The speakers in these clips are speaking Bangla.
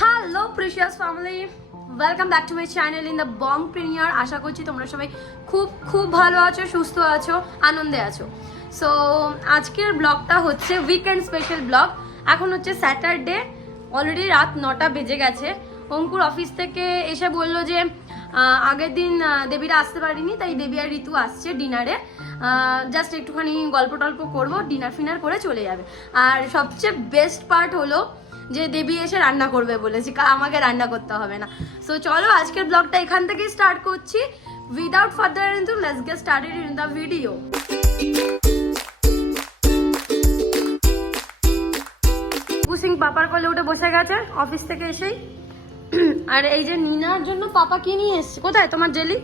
Hello precious family, welcome back to my channel in the bong premiere. আশা করছি তোমরা সবাই খুব খুব ভালো আছো, সুস্থ আছো, আনন্দে আছো। সো আজকের ব্লগটা হচ্ছে উইকেন্ড স্পেশাল ব্লগ। এখন হচ্ছে স্যাটারডে, অলরেডি রাত 9টা বেজে গেছে। অঙ্কুর অফিস থেকে এসে বললো যে আগের দিন দেবীরা আসতে পারিনি, তাই দেবী আর ঋতু আসছে ডিনারে। জাস্ট একটুখানি গল্প টল্প করবো, ডিনার ফিনার করে চলে যাবে। আর সবচেয়ে বেস্ট পার্ট হলো যে দেবী এসে রান্না করবে বলেছি, আমাকে রান্না করতে হবে না। সো চলো আজকের ব্লগটা এখান থেকেই স্টার্ট করছি। Without further এন্টু let's get started in the video. Singh পাপার কোলে উঠে বসে গেছে অফিস থেকে এসেই। আর এই যে নিনার জন্য পাপা কি নিয়ে এসছে, কোথায় তোমার জেলি?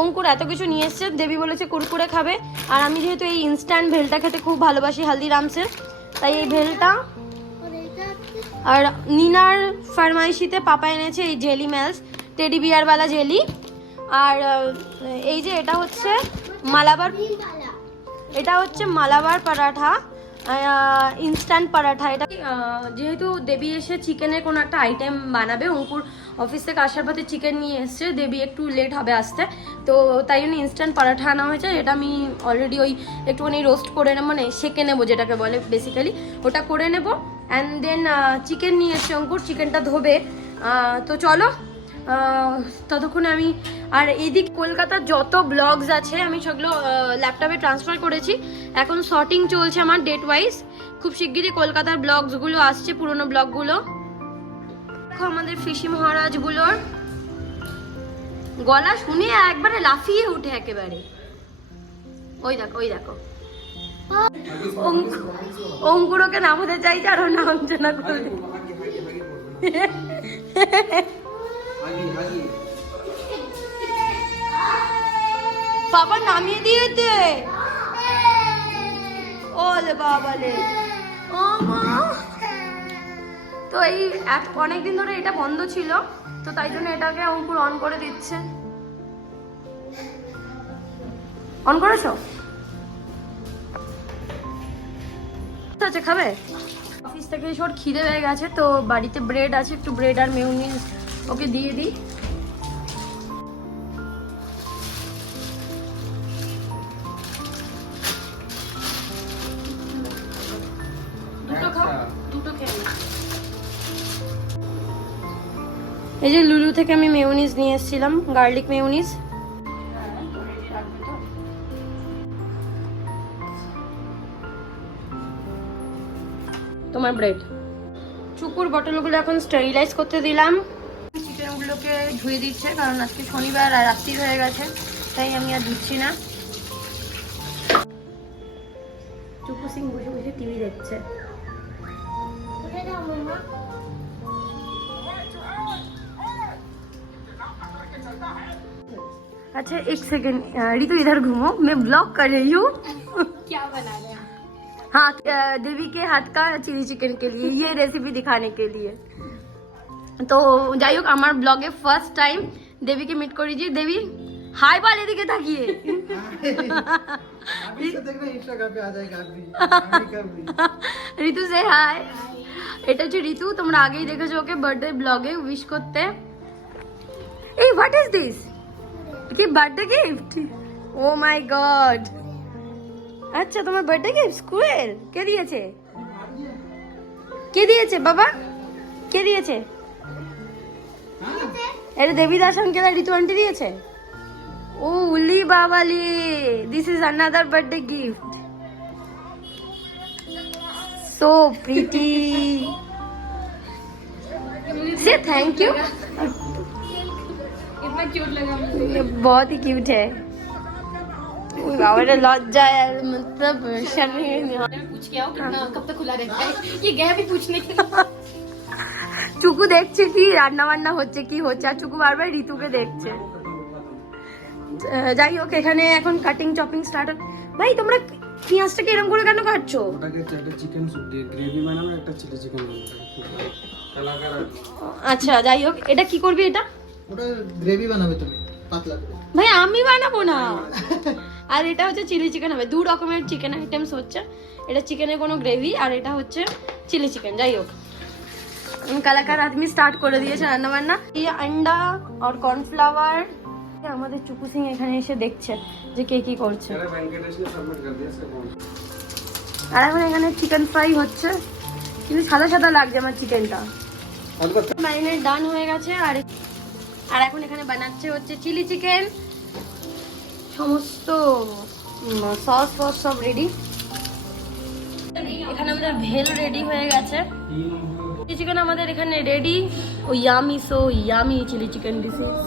অঙ্কুর এত কিছু নিয়ে এসছে। দেবী বলেছে কুরকুরে খাবে, আর আমি যেহেতু এই ইনস্ট্যান্ট ভেলটা খেতে খুব ভালোবাসি হালদিরামসের, তাই এই ভেলটা। আর নিনার ফরমাইশিতে পাপা এনেছে এই জেলি মেলস, টেডি বিয়ারওয়ালা জেলি। আর এই যে এটা হচ্ছে মালাবার পরাঠা, ইনস্ট্যান্ট পরাঠা। এটা যেহেতু দেবী এসে চিকেনের কোনো একটা আইটেম বানাবে, অঙ্কুর অফিস থেকে আসার পথে চিকেন নিয়ে এসছে, দেবী একটু লেট হবে আসতে, তো তাই জন্য ইনস্ট্যান্ট পরাঠা আনা হয়েছে। এটা আমি অলরেডি ওই একটুখানি রোস্ট করে নেবো, মানে সেঁকে নেবো যেটাকে বলে বেসিক্যালি, ওটা করে নেবো। অ্যান্ড দেন চিকেন নিয়ে এসছে অঙ্কুর, চিকেনটা ধোবে। তো চলো ততক্ষণে আমি, আর এইদিকে কলকাতার যত ব্লগস আছে আমি সেগুলো ল্যাপটপে ট্রান্সফার করেছি। এখন শর্টিং চলছে আমার ডেট ওয়াইজ। খুব শিগগিরই কলকাতার ব্লগসগুলো আসছে, পুরোনো ব্লগগুলো। দেখো আমাদের ফিশি মহারাজগুলোর গলা শুনে একবারে লাফিয়ে উঠে একেবারে। ওই দেখো ওই দেখো, অঙ্কুরকে নামাতে চাইছে আর নামছে না করে। বাবা নামিয়ে দিয়েছে। ওলে বাবালে, ও মা। তো এই অনেকদিন ধরে এটা বন্ধ ছিল, তো তাই জন্য এটাকে অঙ্কুর অন করে দিচ্ছে। অন করেছো? আচ্ছা খাবে? অফিস থেকে এসে ওর খিদে হয়ে গেছে, তো বাড়িতে ব্রেড আছে, একটু ব্রেড আর মেয়োনিজ ওকে দিয়ে দিই। দুটো খাও, দুটো খেয়ে নাও। এই যে লুলু থেকে আমি মেয়োনিজ নিয়ে এসেছিলাম, গার্লিক মেয়োনিজ। তোমার ব্রেড। চুকুর বটলগুলো এখন স্টেরিলাইজ করতে দিলাম। চিকেনগুলোকে ধুয়ে দিচ্ছে, কারণ আজকে শনিবার আর রাত্রি হয়ে গেছে, তাই আমি আর ধুচ্ছি না। চুকু সিং বসে বসে টিভি দেখছে। अच्छा एक सेकंड रितु, इधर घूमो, मैं ब्लॉग कर रही हूँ। क्या बना रहे हैं? हाँ, देवी के हाथ का चिली चिकन के लिए ये रेसिपी दिखाने के लिए। तो যাই হোক, আমার ব্লগে ফার্স্ট টাইম দেবীকে মিট করেছি। দেবী হাই বল এদিকে তাকিয়ে। ঋতু সে হাই। এটা হচ্ছে ঋতু, তোমরা আগেই দেখেছো ওকে বার্থডে ব্লগে উইশ করতে। এই হোয়াট ইজ দিস? কি বার্থডে গিফট? ও মাই গড। আচ্ছা তোমার বার্থডে গিফট স্কুয়েল কে দিয়েছে? কে দিয়েছে বাবা? কে দিয়েছে? এটা দেবী দাস আঙ্কেল আর ঋতু আন্টি দিয়েছে। ও উলি বাবালি, this is another birthday gift. So pretty. से थैंक यू। इतना क्यूट लगा मुझे, बहुत ही क्यूट है। लज्जा है, मतलब पूछ के आओ कितना कब तक खुला रहता है, ये गया भी पूछने के लिए। চুকু দেখছে কি রান্না বান্না হচ্ছে, কি হচ্ছে, আর চুকু বারবার ঋতুকে দেখছে। যাই হোক, এখানে এখন কাটিং চপিং স্টার্ট। ভাই তোমরা পেঁয়াজটাকে এরকম করে কেন কাটছো? ওটাকে একটা চিকেন স্যুপ দিয়ে গ্রেভি বানাবো, একটা চিলি চিকেন বানাবো। আচ্ছা যাই হোক, এটা কি করবি? এটা ওটা গ্রেভি বানাবে তুমি, পাতলা করে। ভাই আমি বানাবো না। আর এটা হচ্ছে চিলি চিকেন হবে, দু রকমের চিকেন আইটেমস হচ্ছে। এটা চিকেনের কোনো গ্রেভি, আর এটা হচ্ছে চিলি চিকেন। যাই হোক, কালা কালা আদমি স্টার্ট করে দিয়েছে রান্না বান্না। এই আন্ডা আর কর্নফ্লাওয়ার। আমাদের চুকু সিং এখানে এসে দেখছে যে কে কি করছে। আর এখন এখানে চিকেন ফ্রাই হচ্ছে, কিন্তু সাদা সাদা লাগছে আমার চিকেনটা। ম্যারিনেট ডান হয়ে গেছে। আর এখন এখানে বানাচ্ছে হচ্ছে চিলি চিকেন। সমস্ত সস ফস সব রেডি। এখানে আমাদের ভেল রেডি হয়ে গেছে। চিলি চিকেন আমাদের এখানে ready. Oh yummy, so yummy chilli chicken this is.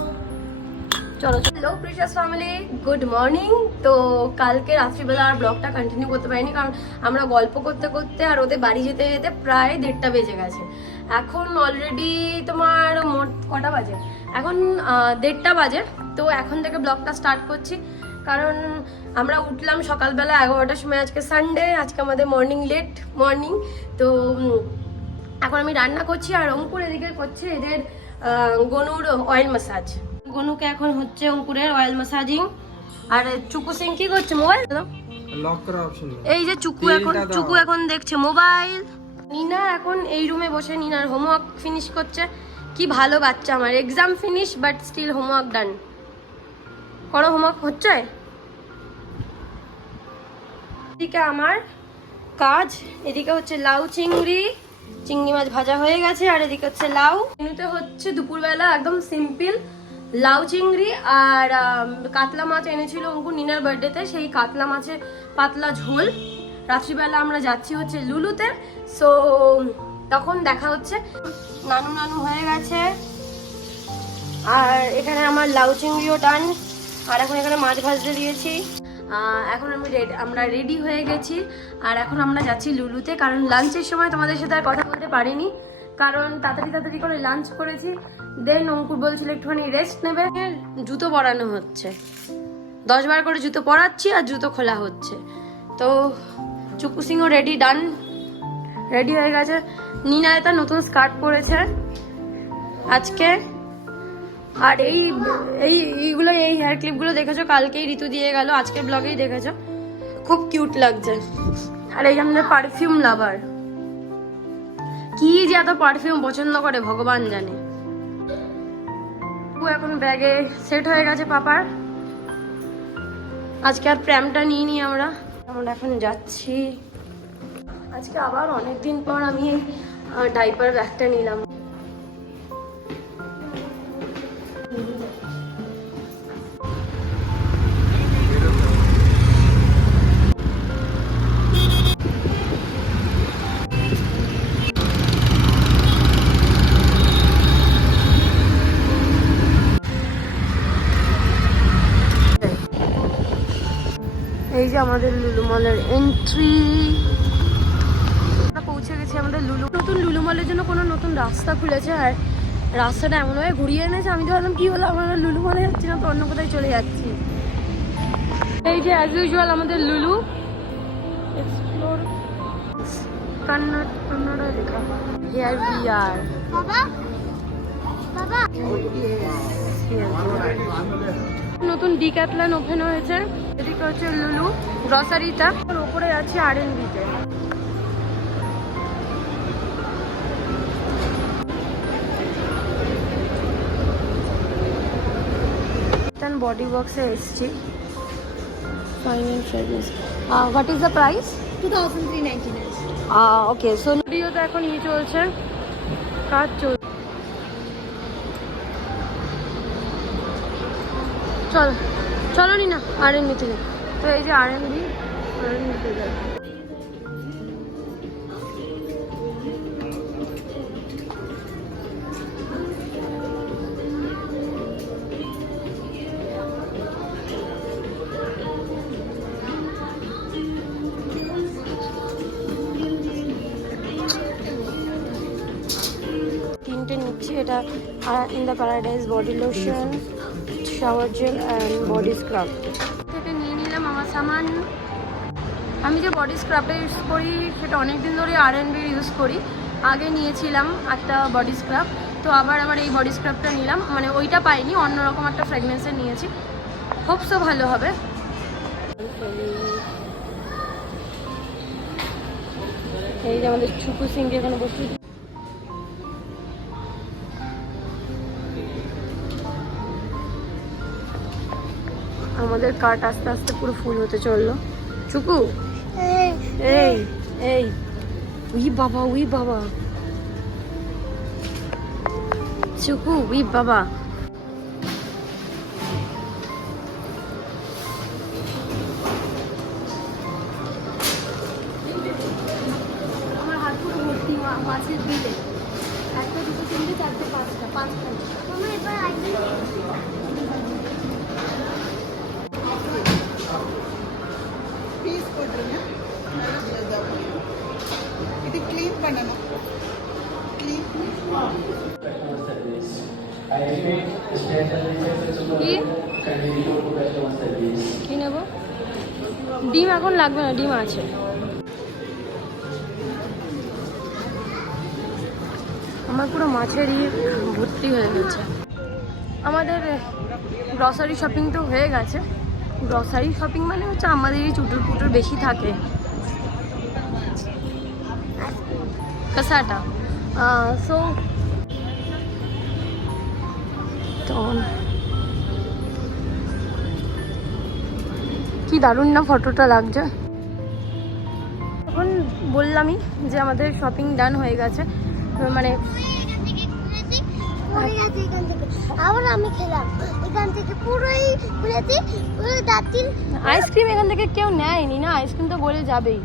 চলো hello precious family, good morning. তো কালকে রাত্রিবেলা আর ব্লগটা কন্টিনিউ করতে পারিনি, কারণ আমরা গল্প করতে করতে আর ওদের বাড়ি যেতে যেতে প্রায় 1:30 বেজে গেছে। এখন অলরেডি তোমার মোট কটা বাজে? এখন 1:30 বাজে। তো এখন থেকে ব্লগটা স্টার্ট করছি, কারণ আমরা উঠলাম সকালবেলা 11টার সময়। আজকে সানডে, আজকে আমাদের লেট মর্নিং। তো এখন আমি রান্না করছি, আর অঙ্কুর এদিকে করছে এদের গনুর অয়েল ম্যাসাজ। গনুকে এখন হচ্ছে অঙ্কুরের অয়েল ম্যাসাজিং। আর চুকু সিং কি করছে? মোবাইল লক করার অপশন। এই যে চুকু এখন দেখছে মোবাইল। নিনা এখন এই রুমে বসে নিনার হোমওয়ার্ক ফিনিশ করছে। কি ভালো বাচ্চা আমার। Exam finish but still homework done. করো, হোমওয়ার্ক হচ্ছে। এদিকে আমার কাজ, এদিকে হচ্ছে লাউ চিংড়ি মাছ ভাজা হয়ে গেছে, আর এদিকে হচ্ছে লাউ। মেনুতে হচ্ছে দুপুরবেলা একদম সিম্পল লাউ চিংড়ি আর কাতলা মাছ এনেছিল অঙ্কুর নিনার বার্থডেতে, সেই কাতলা মাছের পাতলা ঝোল। রাত্রিবেলা আমরা যাচ্ছি হচ্ছে লুলুতে, সো তখন দেখা হচ্ছে। নানু হয়ে গেছে, আর এখানে আমার লাউ চিংড়িও ডান। আর এখন এখানে মাছ ভাজতে দিয়েছি। এখন আমরা রেডি হয়ে গেছি, আর এখন আমরা যাচ্ছি লুলুতে। কারণ লাঞ্চের সময় তোমাদের সাথে আর কথা বলতে পারিনি, কারণ তাড়াতাড়ি করে লাঞ্চ করেছি। দেন অঙ্কুর বলছিল একটুখানি রেস্ট নেবে। জুতো পরানো হচ্ছে, 10 বার করে জুতো পরাচ্ছি আর জুতো খোলা হচ্ছে। তো চুকু সিংও রেডি হয়ে গেছে। নিনা একটা নতুন স্কার্ট পরেছে আজকে। আর এইগুলো এই হেয়ার ক্লিপগুলো দেখেছো কালকেই ঋতু দিয়ে গেল, আজকের ব্লগেই দেখেছো। খুব কিউট লাগছে। আর এই আমাদের পারফিউম লাভার, কি যে এত পারফিউম পছন্দ করে ভগবান জানে। ও এখন ব্যাগে সেট হয়ে গেছে পাপার। আজকে আর প্র্যামটা নিয়ে আমরা এখন যাচ্ছি। আজকে আবার অনেকদিন পর আমি এই ডাইপার ব্যাগটা নিলাম। এই যে আমাদের লুলু মলের এন্ট্রি। আমরা পৌঁছে গেছি আমাদের নতুন লুলু মলের জন্য কোনো নতুন রাস্তা খুলেছে, আর রাস্তাটা এমনভাবে ঘুরিয়ে এনেছে। আমি তো ভাবলাম কি হলো, আমরা লুলু মলে যাচ্ছি না তো অন্য কোথায় চলে যাচ্ছি। এই যে অ্যাজ ইউজুয়াল আমাদের লুলু এক্সপ্লোর কন্নড় লেখা। Here we are. নতুন ডিক্যাথলন ওপেন হয়েছে। এদিকে হচ্ছে লুলু গ্রসারিটা, ওপরে আছে R&Bতে। বডি ওয়ার্কসে এসছি। Fine and fragrance. What is the price? 2399। Okay, so ভিডিওতে এখন ইয়ে চলছে, কাজ চলছে। চলো নি না R&B থেকে। তো এই যে R&B যাই। তিনটে নিচ্ছি। এটা in the paradise body lotion, shower gel and body scrub থেকে নিয়ে নিলাম আমার সামান। আমি যে বডি স্ক্রাবটা ইউজ করি সেটা অনেকদিন ধরে R&B ইউজ করি। আগে নিয়েছিলাম একটা বডি স্ক্রাব, তো আবার এই বডি স্ক্রাবটা নিলাম। মানে ওইটা পাইনি, অন্যরকম একটা ফ্র্যাগনেন্সের নিয়েছি। হোপসও ভালো হবে। এই যে আমাদের চুকু সিংকে এখানে বসে আমাদের কার্ট আস্তে আস্তে পুরো ফুল হতে চললো। চুকু এই এই উই বাবা চুকু উই বাবা। আমার হাত পুরো ভর্তি মাছের বিলে। 1 2 3 4 5 5টা। তোমরা এবার একদিন পিস করবে না দিয়ে দাও। এটা ক্লিন বানানো ক্লিন কি নেব? ডিম এখন লাগবে না, ডিম আছে। আমার পুরো মাছের ভর্তি হয়ে গেছে। আমাদের গ্রসারি শপিং তো হয়ে গেছে। গ্রসারি শপিং মানে হচ্ছে আমাদের এই চুটুর পুটুর বেশি থাকে কাসাটা। সো কি দারুণ না ফটোটা লাগছে। এখন বললামই যে আমাদের শপিং ডান হয়ে গেছে, মানে আবার আমি খেলাম এখান থেকে পুরোই খুলেছি, পুরো দাঁতিন। আইসক্রিম এখান থেকে কেউ নেয়নি না, আইসক্রিম তো বলে যাবেই।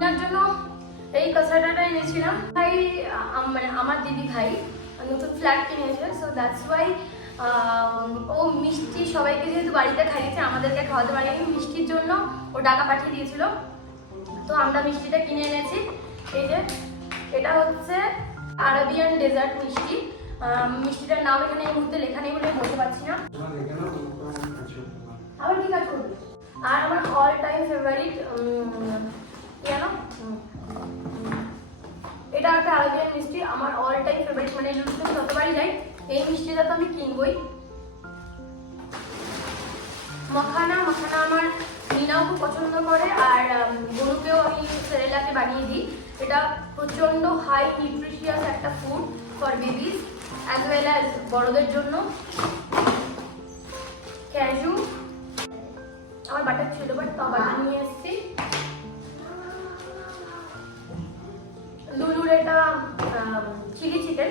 তার জন্য এই কাঁচাটাটা এনেছিলাম। ভাই মানে আমার দিদি ভাই নতুন ফ্ল্যাট কিনেছে, সো দ্যাটস ওয়াই ও মিষ্টি সবাইকে যেহেতু বাড়িতে খাইয়েছে, আমাদেরকে খাওয়াতে পারেনি, মিষ্টির জন্য ও টাকা পাঠিয়ে দিয়েছিল। তো আমরা মিষ্টিটা কিনে এনেছি। এই যে এটা হচ্ছে আরাবিয়ান ডেজার্ট মিষ্টি। মিষ্টিটার নাম এখানে এই মুহূর্তে লেখা নেই বলে বলতে পারছি না। আবার কি কাজ করবে? আর আমার অল টাইম ফেভারিট কেন এটা একটা আরাবিয়ান মিষ্টি, আমার অল টাইম ফেভারিট, মানে লুচি যতবারই যাই এই মিষ্টিটা তো আমি কিনবই। মাখানা আমার নিনাও খুব পছন্দ করে, আর গরুকেও আমি সেরেলাকে বানিয়ে দিই। এটা প্রচণ্ড হাই নিউট্রিশিয়াস একটা food for babies as well as বড়দের জন্য। ক্যাজু আমার বাটার ছিল, বাট তাও বাটার নিয়ে এসেছি। লুলুর এটা চিলি চিকেন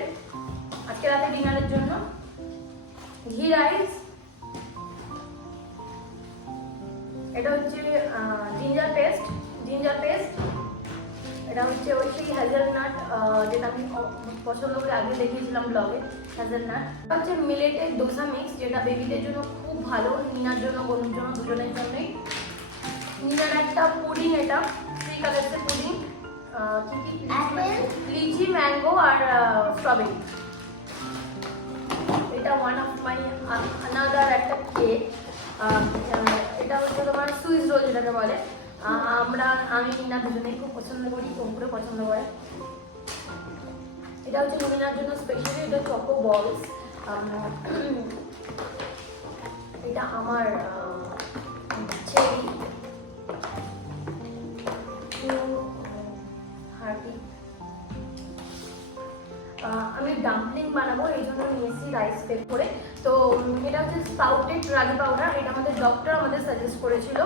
আজকে রাতে ডিনারের জন্য। ঘি রাইস, এটা হচ্ছে জিঞ্জার পেস্ট। এটা হচ্ছে ওই সেই হ্যাজেলনাট, যেটা আমি পছন্দ করে আগে দেখিয়েছিলাম ব্লগে, হ্যাজেলনাট। এটা হচ্ছে মিলেটের ডোসা মিক্স, যেটা বেবিদের জন্য খুব ভালো, নিনার জন্য বনুর জন্য দুজনের জন্যই। নিনার একটা পুডিং, এটা 3 কালার্সের পুডিং, লিচি, ম্যাঙ্গো আর স্ট্রবেরি। এটা ওয়ান অফ মাই আনাদার একটা কেক। এটা হচ্ছে তোমার সুইস রোল যেটাকে বলে। আমি নিনা দুজনেই খুব পছন্দ করি, কুমকুরে পছন্দ করে। এটা হচ্ছে নিনার জন্য স্পেশালি, এটা চকো বলস। এটা আমার চেরি হার্টি। আমি ডাম্পলিং বানাবো, এই জন্য নিয়েছি রাইস পেক করে। তো এটা হচ্ছে স্প্রাউটেড রাগি পাউডার। এটা আমাদের ডক্টর আমাদের সাজেস্ট করেছিল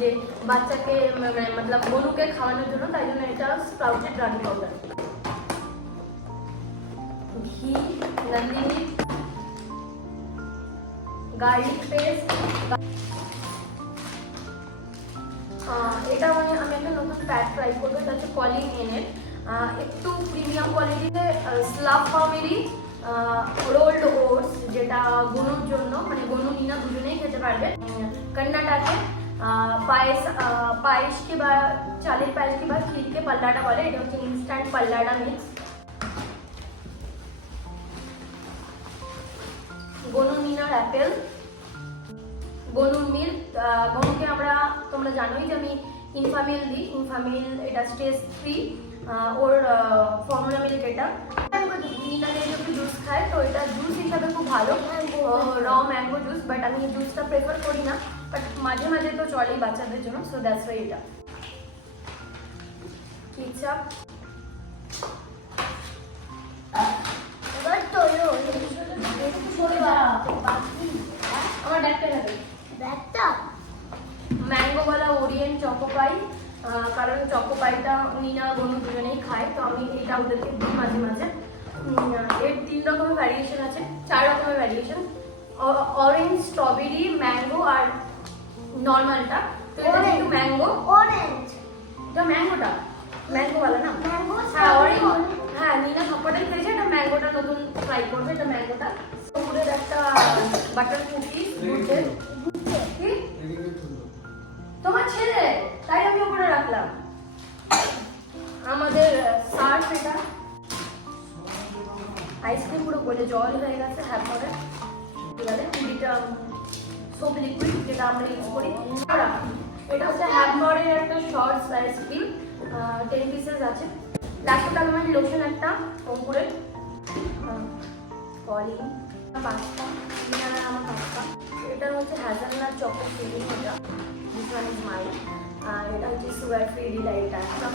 যে বাচ্চাকে মানে মতলব বনুকে খাওয়ানোর জন্য, তাই জন্য এটা স্প্রাউটেড রাগি পাউডার। ঘি, নন্দিনী, গার্লিক পেস্ট। এটা আমি একটা নতুন প্যাক ট্রাই করবো, এটা হচ্ছে কলিং এনের একটু প্রিমিয়াম কোয়ালিটিতে স্লাব ফার্মেরই রোল্ড ওটস, যেটা গনুর জন্য, মানে গনু নিনা দুজনেই খেতে পারবে। কর্ণাটকে পায়েসকে বা চালের পায়েসকে বা ক্ষীরকে পাল্লাটা বলে। এটা হচ্ছে ইনস্ট্যান্ট পাল্লাটা মিক্স। গনু নিনার অ্যাপেল, গনুর মিল্ক। গনুকে তোমরা জানোই যে আমি ইনফামিল দিই। ইনফামিল এটা স্ট্রেস ফ্রি, ওর ফর্মুলা মিল্ক। এটা নিনাকে যখন জুস খায়, তো এটা জুস হিসাবে খুব ভালো, র ম্যাঙ্গো জুস। বাট আমি জুসটা প্রেফার করি না, বাট মাঝে মাঝে তো চলেই বাচ্চাদের জন্য, সো দ্যাটস ওয়াই এটা। কেচাপ, এবার তোলো চকোপাই, কারণ চকোপাইটা নিনা বনু দুজনেই খায়, তো আমি এটা ওদেরকে দিই মাঝে মাঝে। এর 3 রকমের ভ্যারিয়েশন আছে, 4 রকমের ভ্যারিয়েশন, অরেঞ্জ, স্ট্রবেরি, ম্যাঙ্গো আর নর্মালটা। তো এটা যেহেতু ম্যাঙ্গো, অরেঞ্জ এটা ম্যাঙ্গোটা ম্যাঙ্গোওয়ালা না, ম্যাঙ্গো হ্যাঁ অরেঞ্জ, হ্যাঁ নিনা সবকটাই খেয়েছে, এটা ম্যাঙ্গোটা নতুন ট্রাই করবে, এটা ম্যাঙ্গোটা। দুধের একটা বাটার কুকিজ, দুধের কি তোমার ছেলে, তাই আমি ওপরে রাখলাম। আমাদের সার্ফ, এটা আইসক্রিম পুরো গলে জল হয়ে গেছে হ্যাপরে, এবারে কুড়িটা সোপ লিকুইড যেটা আমরা ইউজ করি। এটা হচ্ছে হ্যাপমরের একটা শর্টস আইসক্রিম, 10 পিসেস আছে। ল্যাক্টোটালমাইড লোশন একটা অঙ্কুরের, কলিন 5টা, আমার 5টা। এটা হচ্ছে হ্যাজেলনাট চকলেট ফিলিং, এটা দিস ওয়ান ইজ মাইন। এটা হচ্ছে সুগার ফ্রি ডিলাইট একটা।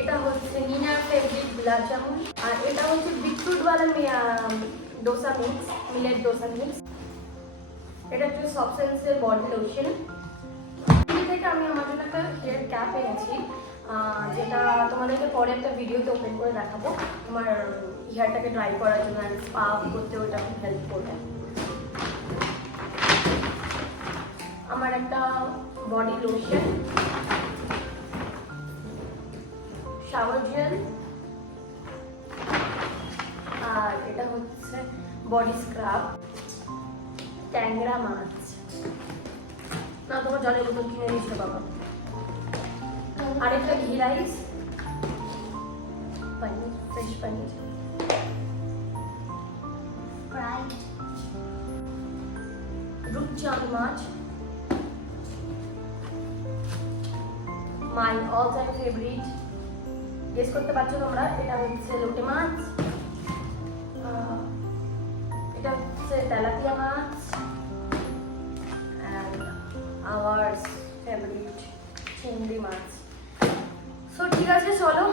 এটা হচ্ছে নিনার ফেভারিট গুলাব জামুন। আর এটা হচ্ছে বিটরুটওয়ালা dosa mix, millet dosa mix. এটা হচ্ছে সবসেন্সের বডি লোশন। এই থেকে আমি আমার জন্য একটা হেয়ার ক্যাপ এনেছি, যেটা তোমাদেরকে পরে একটা ভিডিওতে ওপেন করে দেখাবো। তোমার হেয়ারটাকে ড্রাই করার জন্য আর স্পা করতে ওটা খুব হেল্প করবে। আমার একটা বডি লোশন, শাওয়ার জেল, আর এটা হচ্ছে বডি স্ক্রাব, ট্যাংরা মাছ। না তোমার জলের বোতল কিনে দিয়েছিল বাবা। আরেকটা ghee rice, paneer, fresh paneer, fried রূপচাঁদ মাছ, my all time favourite, guess করতে পারছো তোমরা, এটা হচ্ছে লোটে মাছ, এটা হচ্ছে তেলাপিয়া মাছ, and our favorite চিংড়ি মাছ। সো ঠিক আছে, চলো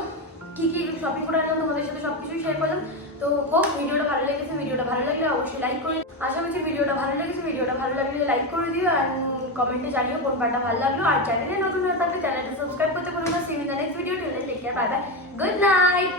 কি কি শপিং করে আনলাম তোমাদের সাথে সবকিছুই শেয়ার করলাম। তো হোপ ভিডিওটা ভালো লেগেছে, ভিডিওটা ভালো লাগলে অবশ্যই লাইক করে, আশা করছি ভিডিওটা ভালো লেগেছে, ভিডিওটা ভালো লাগলে লাইক করে দিও, আর কমেন্টে জানিও কোন পার্টটা ভালো লাগলো। আর চ্যানেলে নতুন হয়ে থাকলে চ্যানেলটা সাবস্ক্রাইব করতে ভুলো না। See you in the next video, take care, bye bye, good night.